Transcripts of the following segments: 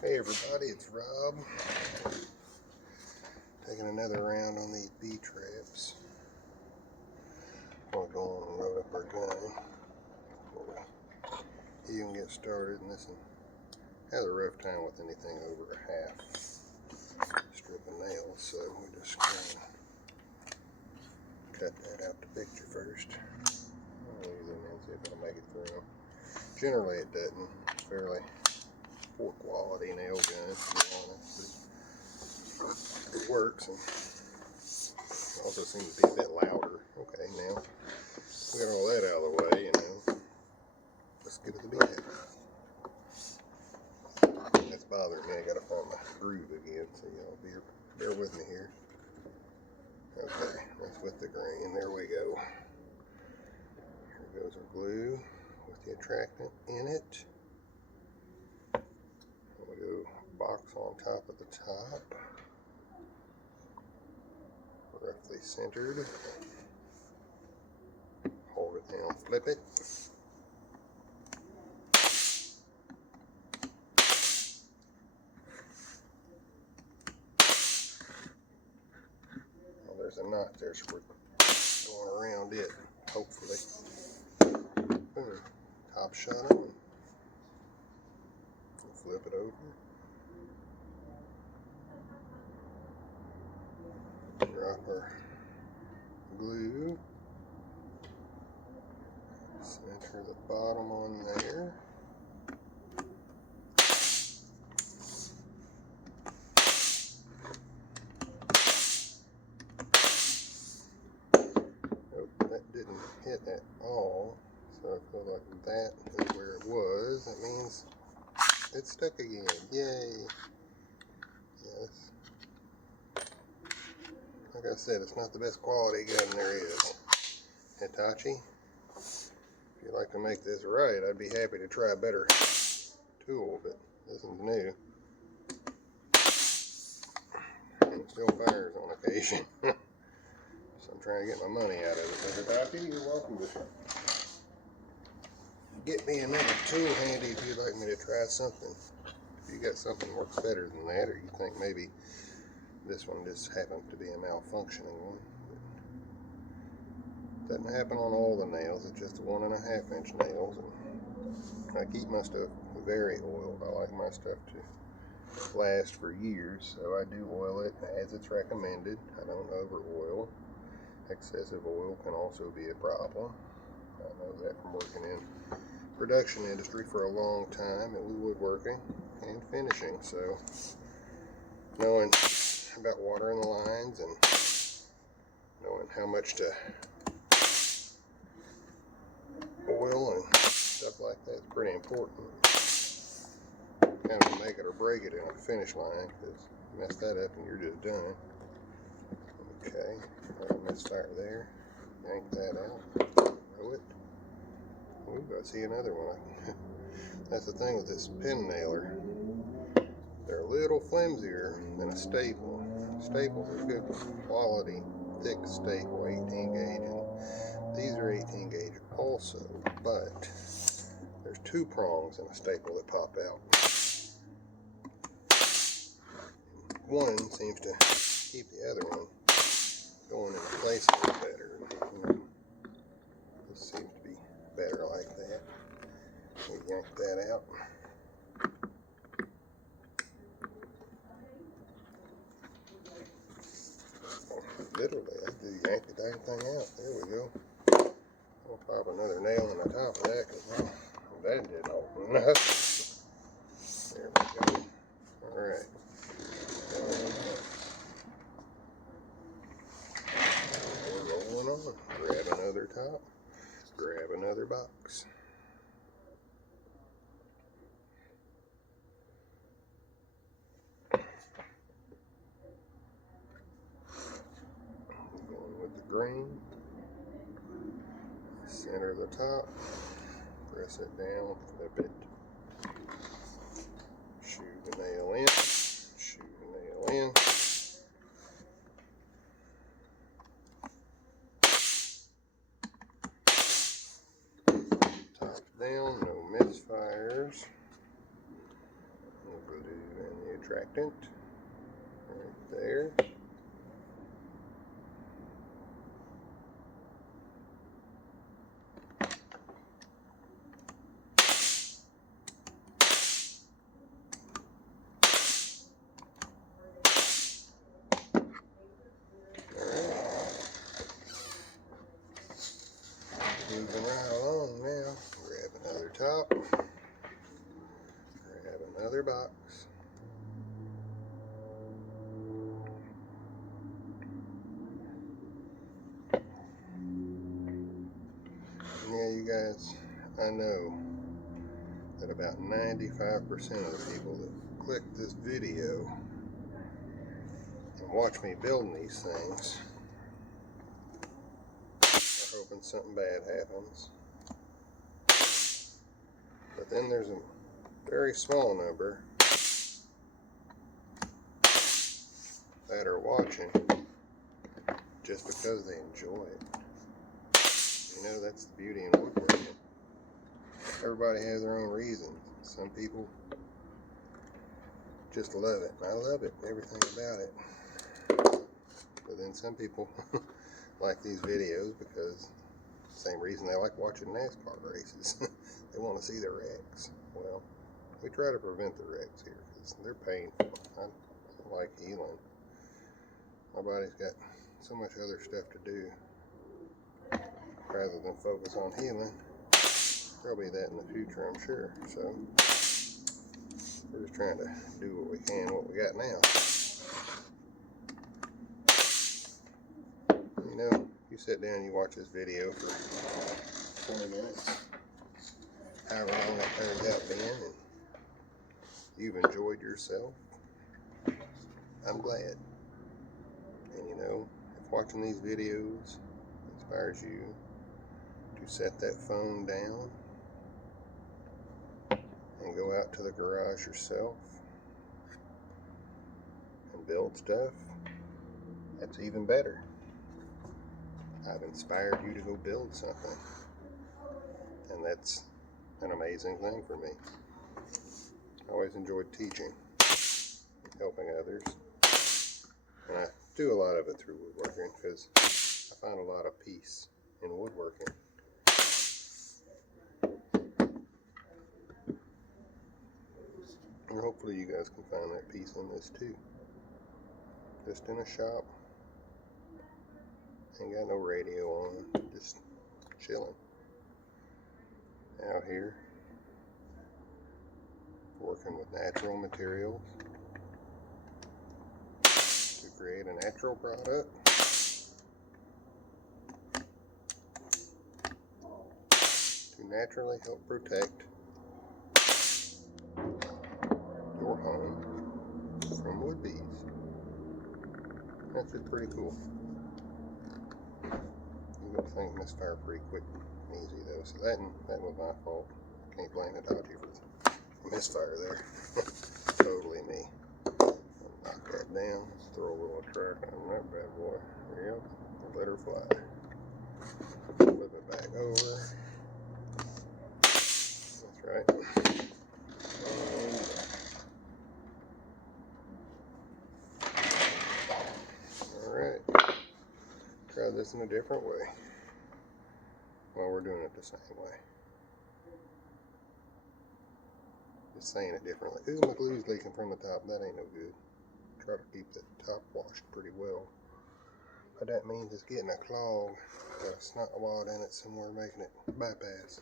Hey everybody, it's Rob. Taking another round on these bee traps. I'm going to go on and load up our gun. You can get started, and this one has a rough time with anything over a half strip of nails, so we're just going to cut that out the picture first. I'll use them and see if it'll make it through. Generally it doesn't. It's fairly poor quality nail gun, to be honest, but it works. And also seems to be a bit louder. Okay, now we got all that out of the way, let's get to the beat. That's bothering me. I gotta find my groove again, so y'all bear with me here. Okay, that's with the grain. There we go. Here goes our glue with the attractant in it. We go box on top of the top, roughly centered. Hold it down, flip it. Well, there's a knot there, so we're going around it, hopefully. Boom. Top shot on. Flip it over. Drop our glue. Center the bottom on there. Nope, that didn't hit at all. So I feel like that is where it was. That means it's stuck again. Yay! Yes. Like I said, it's not the best quality gun there is. Hitachi. If you'd like to make this right, I'd be happy to try a better tool, but this one's new. And it still fires on occasion. So I'm trying to get my money out of it. So Hitachi, you're welcome to get me another tool handy if you'd like me to try something. If you got something that works better than that, or you think maybe this one just happens to be a malfunctioning one. It doesn't happen on all the nails, it's just 1.5 inch nails. And I keep my stuff very oiled. I like my stuff to last for years, so I do oil it as it's recommended. I don't over oil. Excessive oil can also be a problem. I know that from working in production industry for a long time, and woodworking and finishing, so knowing about watering the lines and knowing how much to oil and stuff like that is pretty important. Kind of make it or break it on the finish line, because you mess that up and you're just done. Okay, misfire there. Yank that out. Throw it. Ooh, I see another one. That's the thing with this pin nailer. They're a little flimsier than a staple. Staples are good quality, thick staple, 18 gauge, and these are 18 gauge also, but there's 2 prongs in a staple that pop out. One seems to keep the other one going into place a little better. This seems to be better like that. We yank that out. Literally, I do yank the dang thing out. There we go. I'll pop another nail on the top of that, because that didn't open up. There we go. Alright. We're rolling on. Grab another top. Grab another box. Going with the grain. Center the top. Press it down. Flip it. Shoe the nail in. Shoe the nail in. Top down. No misfires. Glue. retractant right there. Moving right along now. Grab another top. Grab another box. Yeah, you guys, I know that about 95% of the people that click this video and watch me building these things are hoping something bad happens. But then there's a very small number that are watching just because they enjoy it. You know, that's the beauty in woodworking. Everybody has their own reasons. Some people just love it. I love it, everything about it. But then some people like these videos because same reason they like watching NASCAR races. They want to see the wrecks. Well, we try to prevent the wrecks here because they're painful. I like healing. My body's got so much other stuff to do. Rather than focus on healing, there'll be that in the future, I'm sure. So we're just trying to do what we can, what we got now. You know, you sit down and you watch this video for 20 minutes, however long it turns out being, and you've enjoyed yourself, I'm glad. And you know, if watching these videos inspires you to set that phone down and go out to the garage yourself and build stuff, that's even better. I've inspired you to go build something, and that's an amazing thing for me. I always enjoyed teaching, helping others, and I do a lot of it through woodworking because I find a lot of peace in woodworking. And hopefully you guys can find that peace in this too. Just in a shop, ain't got no radio on, just chilling out here, working with natural materials to create a natural product to naturally help protect your home from wood bees. That's just pretty cool. You would think misfire pretty quick and easy though, so that was my fault. Can't blame Hitachi for the misfire there. Totally me. Knock that down, throw a little track on that bad boy. Yep, let her fly. Flip it back over. That's right. Alright. Try this in a different way. Well, we're doing it the same way. Just saying it differently. Ooh, my glue's leaking from the top. That ain't no good. Try to keep the top washed pretty well. But that means it's getting a clog. Got a snot wad in it somewhere making it bypass.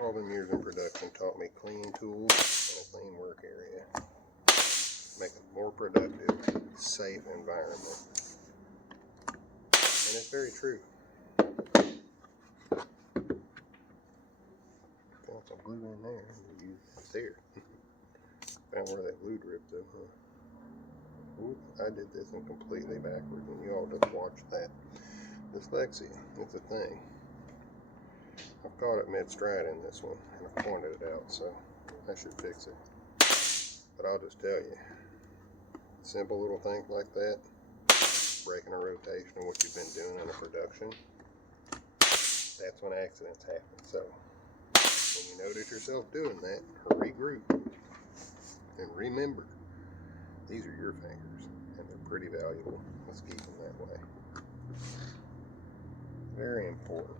All them years in production taught me clean tools and a clean work area. Make a more productive, safe environment. And it's very true. Found some glue in there. It's there. Found where that glue dripped though, huh? Ooh, I did this one completely backwards, and you all just watch that. Dyslexia, it's a thing. I've caught it mid-stride in this one, and I've pointed it out, so I should fix it. But I'll just tell you, simple little things like that, breaking a rotation of what you've been doing in a production, that's when accidents happen. So When you notice yourself doing that, regroup and remember, these are your fingers and they're pretty valuable. Let's keep them that way. Very important.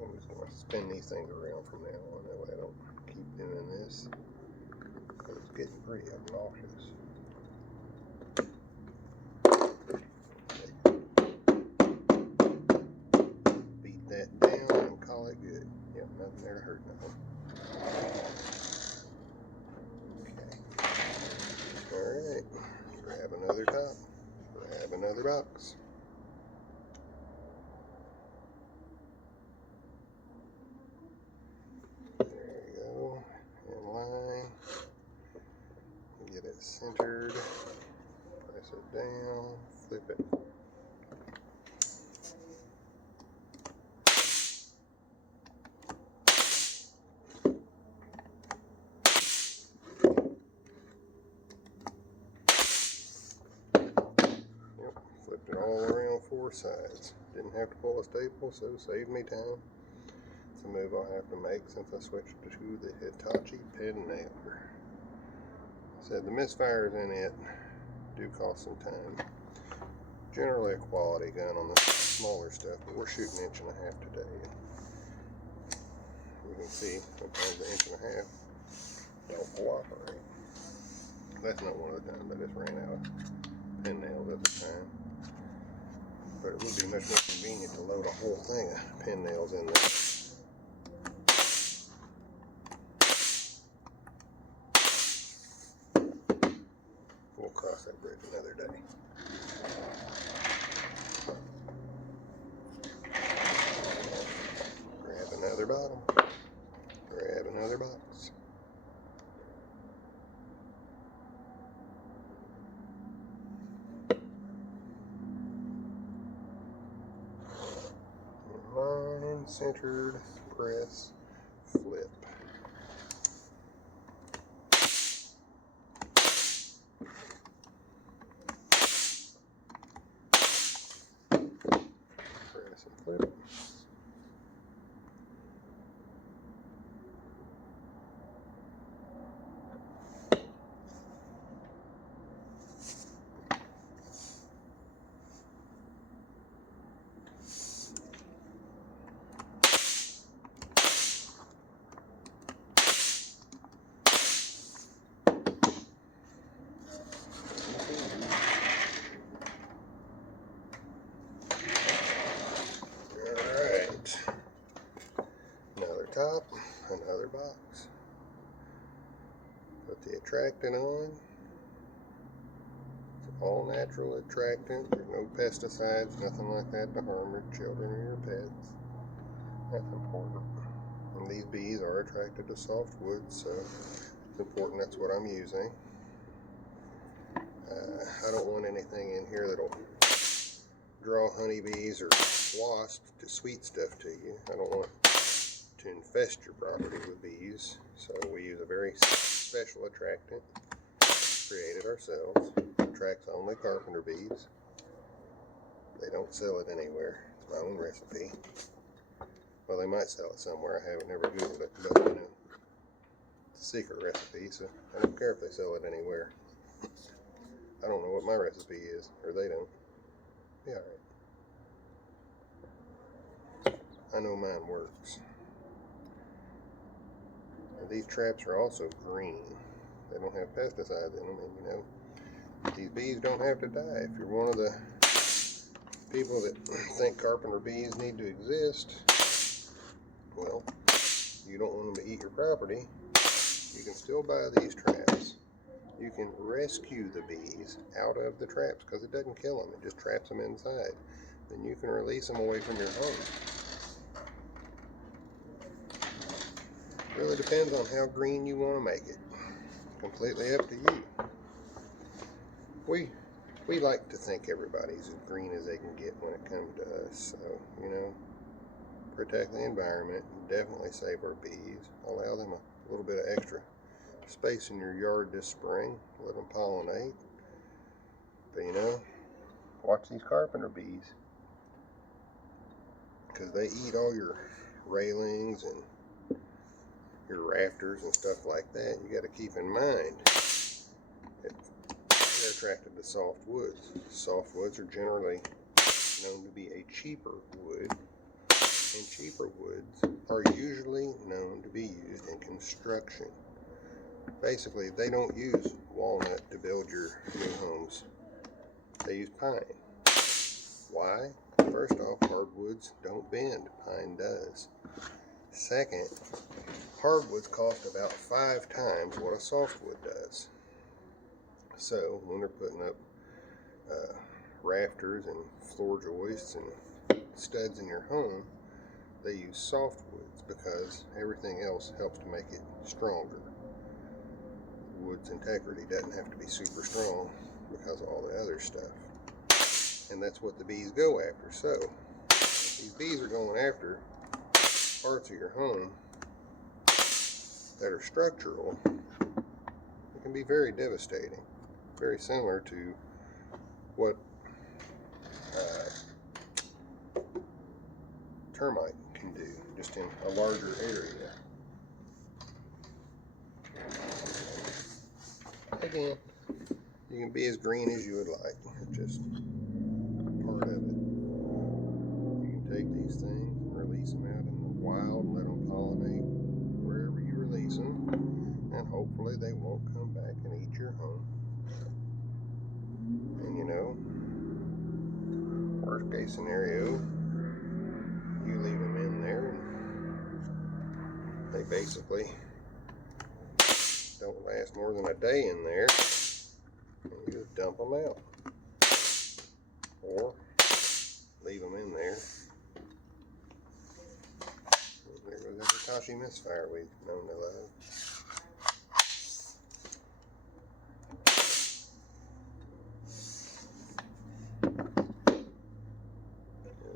I'm just going to spin these things around from now on, that way I don't keep doing this, because it's getting pretty obnoxious. Beat that down and call it good. Yep, nothing there to hurt nothing. Okay. Alright, grab another top, grab another box. Get it centered, press it down, flip it. Yep, flipped it all around 4 sides. Didn't have to pull a staple, so saved me time. It's a move I'll have to make since I switched to the Hitachi pen nailer. Said the misfires in it do cost some time. Generally a quality gun on the smaller stuff, but we're shooting 1.5 inches today. You can see sometimes the 1.5 inches don't cooperate. That's not one of the times I just ran out of pen nails at the time. But it would be much more convenient to load a whole thing of pen nails in there. We'll cross that bridge another day. Grab another bottom. Grab another box. Line, centered, press, flip. Press and flip. Top, another box. Put the attractant on. It's all natural attractant. There's no pesticides, nothing like that to harm your children or your pets. That's important. And these bees are attracted to soft wood, so it's important that's what I'm using. I don't want anything in here that'll draw honeybees or wasps to sweet stuff to you. I don't want to infest your property with bees, so we use a very special attractant created ourselves. Attracts only carpenter bees. They don't sell it anywhere. It's my own recipe. Well, they might sell it somewhere. I haven't never googled it, but you know, it's a secret recipe, so I don't care if they sell it anywhere. I don't know what my recipe is, or they don't. Be alright. I know mine works. These traps are also green. They don't have pesticides in them, and you know, these bees don't have to die. If you're one of the people that think carpenter bees need to exist, well, you don't want them to eat your property, you can still buy these traps. You can rescue the bees out of the traps because it doesn't kill them, it just traps them inside. Then you can release them away from your home. Really depends on how green you want to make it. Completely up to you. We like to think everybody's as green as they can get when it comes to us. So, you know, protect the environment, definitely save our bees, allow them a little bit of extra space in your yard this spring, let them pollinate. But you know, watch these carpenter bees. because they eat all your railings and your rafters and stuff like that. You got to keep in mind that they're attracted to soft woods. Soft woods are generally known to be a cheaper wood, and cheaper woods are usually known to be used in construction. Basically, they don't use walnut to build your new homes. They use pine. Why? First off, hardwoods don't bend. Pine does. Second, hardwoods cost about 5 times what a softwood does. So when they're putting up rafters and floor joists and studs in your home, they use softwoods because everything else helps to make it stronger. Wood's integrity doesn't have to be super strong because of all the other stuff. And that's what the bees go after. So these bees are going after parts of your home that are structural. It can be very devastating. Very similar to what termite can do, just in a larger area. Again, you can be as green as you would like. It's just part of it. You can take these things and release them out in the wild and let them pollinate wherever you release them, and hopefully they won't come back and eat your home. And you know, worst case scenario, you leave them in there and they basically don't last more than a day in there, and you just dump them out. Or leave them in there. There goes that Hitachi misfire we've known to love.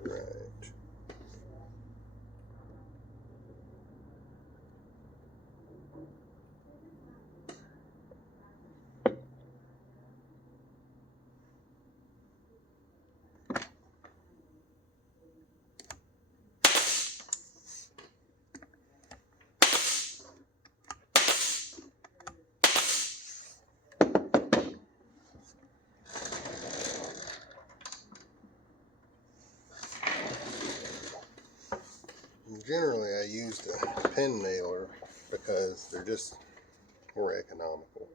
Alright. Generally, I use the pen nailer because they're just more economical.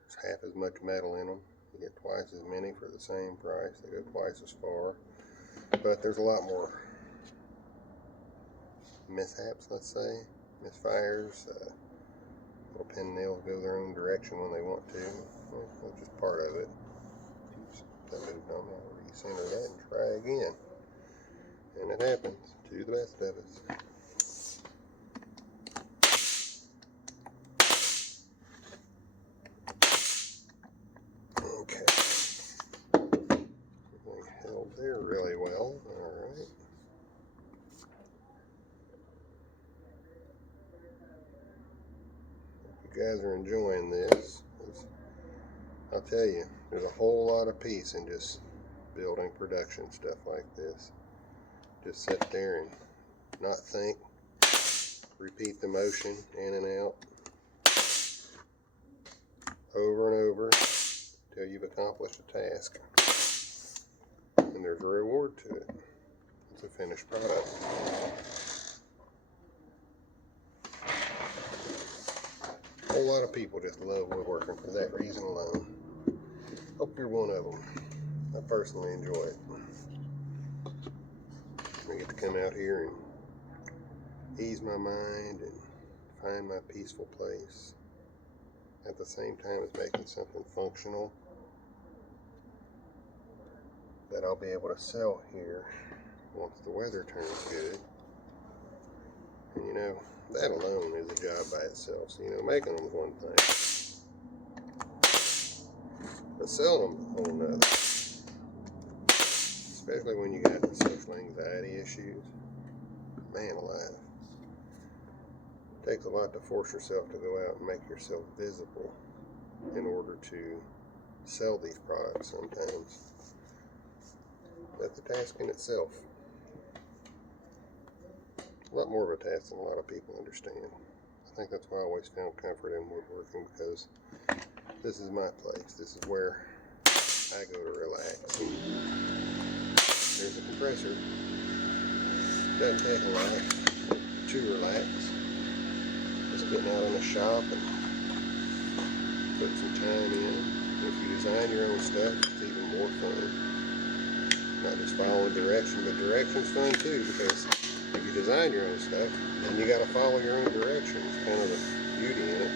There's half as much metal in them. You get twice as many for the same price. They go twice as far. But there's a lot more mishaps, let's say. Misfires. Little pen nails go their own direction when they want to. Well, that's just part of it. That moved on now. Recenter that and try again. And it happens to the best of us. Okay. Everything held there really well. Alright. Hope you guys are enjoying this. I'll tell you, there's a whole lot of peace in just building production stuff like this. Just sit there and not think, repeat the motion in and out over and over until you've accomplished a task. And there's a reward to it. It's a finished product. A whole lot of people just love woodworking for that reason alone. Hope you're one of them. I personally enjoy it. I get to come out here and ease my mind and find my peaceful place at the same time as making something functional that I'll be able to sell here once the weather turns good. And you know, that alone is a job by itself. So you know, making them is one thing, but selling them is a whole nother. Especially when you got social anxiety issues. Man alive. It takes a lot to force yourself to go out and make yourself visible in order to sell these products sometimes. That's a task in itself. a lot more of a task than a lot of people understand. I think that's why I always found comfort in woodworking, because this is my place. This is where I go to relax. There's a compressor. Doesn't take a lot to relax. Just getting out in the shop and putting some time in. If you design your own stuff, it's even more fun. Not just following direction, but direction's fun too, because if you design your own stuff, then you gotta follow your own direction. It's kind of the beauty in it.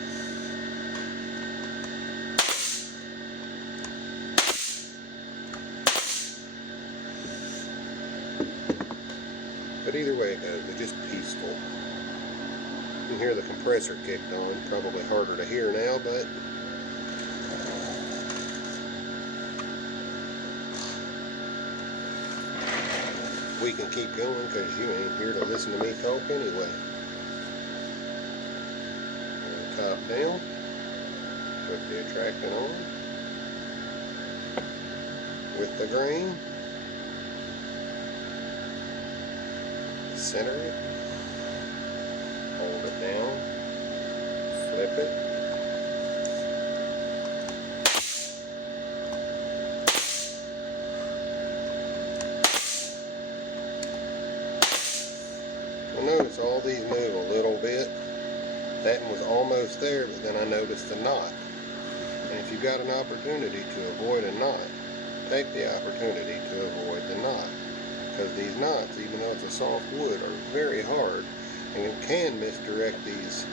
But either way it goes, it's just peaceful. You can hear the compressor kicked on, probably harder to hear now, but we can keep going because you ain't here to listen to me talk anyway. Top down, put the attractant on with the grain, center it, hold it down, flip it, notice all these move a little bit. That one was almost there, but then I noticed the knot. And if you've got an opportunity to avoid a knot, take the opportunity to avoid the knot. Because these knots, even though it's a soft wood, are very hard and can misdirect these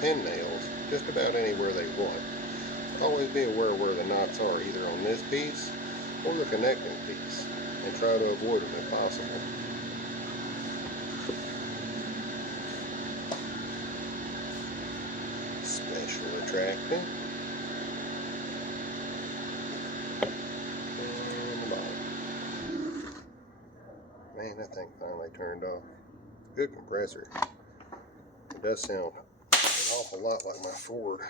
pin nails just about anywhere they want. Always be aware where the knots are, either on this piece or the connecting piece, and try to avoid them if possible. Special attractant. And the bottom. Man, that thing finally turned off. Good compressor. It does sound an awful lot like my Ford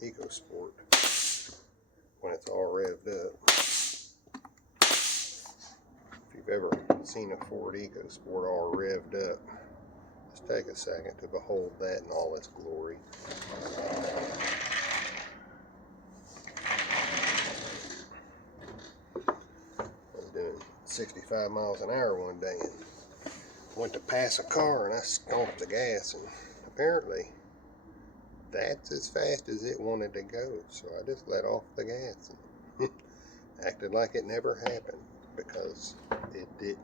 EcoSport when it's all revved up. If you've ever seen a Ford EcoSport all revved up, just take a second to behold that in all its glory. I was doing 65 miles an hour one day and went to pass a car and I stomped the gas, and apparently that's as fast as it wanted to go, so I just let off the gas and acted like it never happened, because it didn't.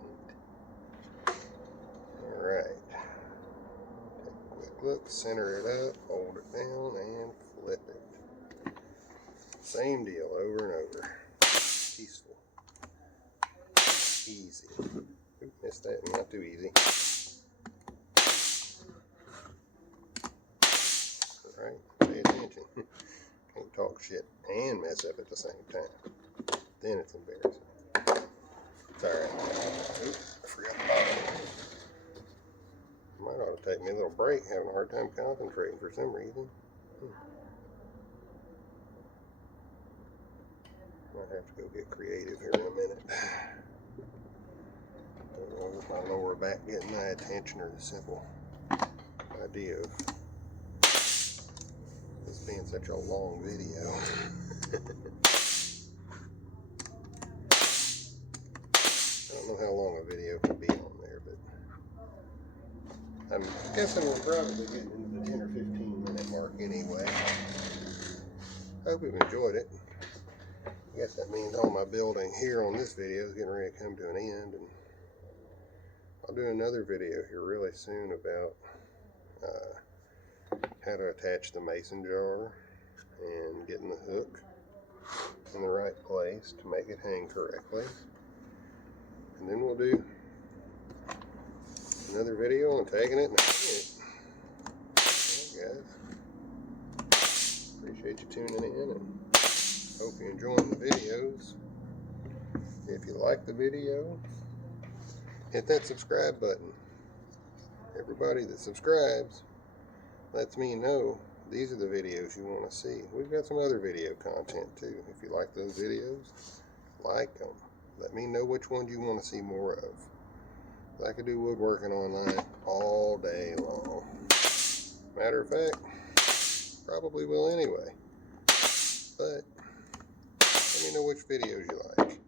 Alright, take a quick look, center it up, hold it down, and flip it. Same deal over and over. Peaceful. Easy. Oop, missed that, not too easy. Alright, pay attention. Can't talk shit and mess up at the same time. Then it's embarrassing. It's alright. Oop, I forgot the bottom. Might ought to take me a little break, having a hard time concentrating for some reason. Might have to go get creative here in a minute. Don't know if my lower back getting my attention, or the simple idea of this being such a long video. I don't know how long a video can be on there, but I'm guessing we're probably getting into the 10 or 15 minute mark anyway. Hope you've enjoyed it. I guess that means all my building here on this video is getting ready to come to an end, and I'll do another video here really soon about how to attach the mason jar and getting the hook in the right place to make it hang correctly. And then we'll do another video on taking it and hanging it. Alright guys, appreciate you tuning in, and hope you're enjoying the videos. If you like the video, hit that subscribe button. Everybody that subscribes lets me know these are the videos you want to see. We've got some other video content too. If you like those videos, like them. Let me know which ones you want to see more of. I could do woodworking online all day long. Matter of fact, probably will anyway. But let me know which videos you like.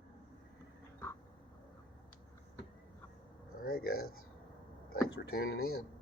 Alright guys, thanks for tuning in.